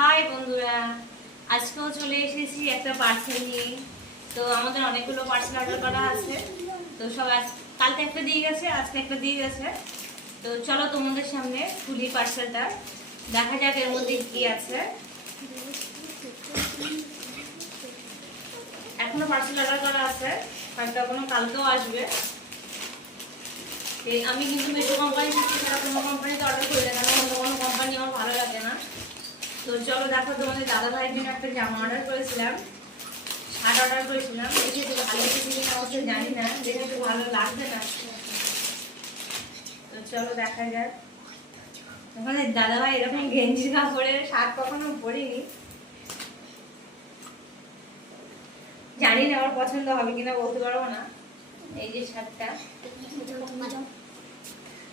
High বন্ধুরা, আজকেও চলে এসেছি একটা পার্সেল নিয়ে। তো আমাদের অনেকগুলো পার্সেল অর্ডার করা আছে। তো সব কালকে একটা দিয়ে গেছে, আজকে একটা দিয়ে গেছে। তো চলো তোমাদের সামনে খুলি পার্সেলটা, দেখা যাক এর মধ্যে কি আছে। এখনো পার্সেল অর্ডার করা আছে, কয়েকটা কোনো কালকেও আসবে। আমি কিন্তু মেশো কোম্পানি থেকে ছাড়া কোনো কোম্পানিতে অর্ডার করি না, কারণ অন্য কোনো কোম্পানি আমার ভালো লাগে না। তো চলো দেখো, তোমাদের দাদা ভাইয়ের জন্য একটা জামা অর্ডার করেছিলাম, শার্ট অর্ডার করেছিলাম। দেখি তো ভালো কিছু কিনা, অবশ্যই জানি না, দেখে তো ভালো লাগবে না। তো চলো দেখা যাক। ওখানে দাদা ভাই এরকম গেঞ্জি কাপড়ের শার্ট কখনো পরিনি, জানি না আমার পছন্দ হবে কিনা, বলতে পারবো না। এই যে শার্টটা,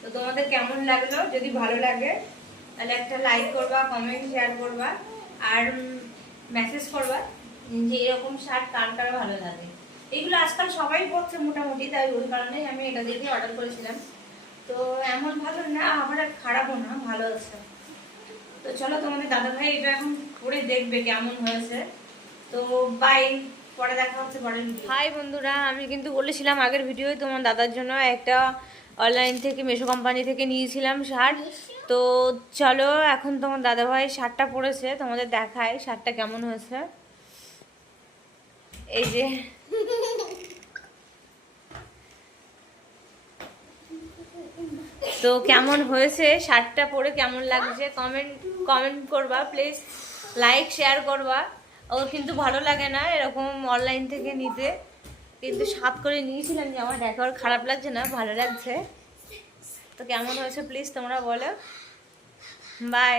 তো তোমাদের কেমন লাগলো? যদি ভালো লাগে তাহলে একটা লাইক করবা, কমেন্ট শেয়ার করবা, আর মেসেজ করবা যে এরকম শার্ট কার কার ভালো লাগে। এগুলো আজকাল সবাই পরছে মোটামুটি, তাই ওই কারণেই আমি এটা দেখে অর্ডার করেছিলাম। তো এমন ভালো না, আবার খারাপও না, ভালো আছে। তো চলো, তোমাদের দাদা ভাই এটা এখন পরে দেখবে কেমন হয়েছে। তো বাই, পরে দেখা হচ্ছে পরের ভিডিও। হাই বন্ধুরা, আমি কিন্তু বলেছিলাম আগের ভিডিওয় তোমার দাদার জন্য একটা অনলাইন থেকে মেশো কোম্পানি থেকে নিয়েছিলাম শার্ট। তো চলো, এখন তোমার দাদা ভাই শার্টটা পরেছে, তোমাদের দেখায় শার্টটা কেমন হয়েছে। এই যে তো কেমন হয়েছে শার্টটা পরে, কেমন লাগছে কমেন্ট করবা প্লিজ, লাইক শেয়ার করবা। ওর কিন্তু ভালো লাগে না এরকম অনলাইন থেকে নিতে, কিন্তু সাত করে নিয়েছিলাম যে আমার দেখা খারাপ লাগছে না, ভালো লাগছে। তো কেমন হয়েছে প্লিজ তোমরা বলো। বাই।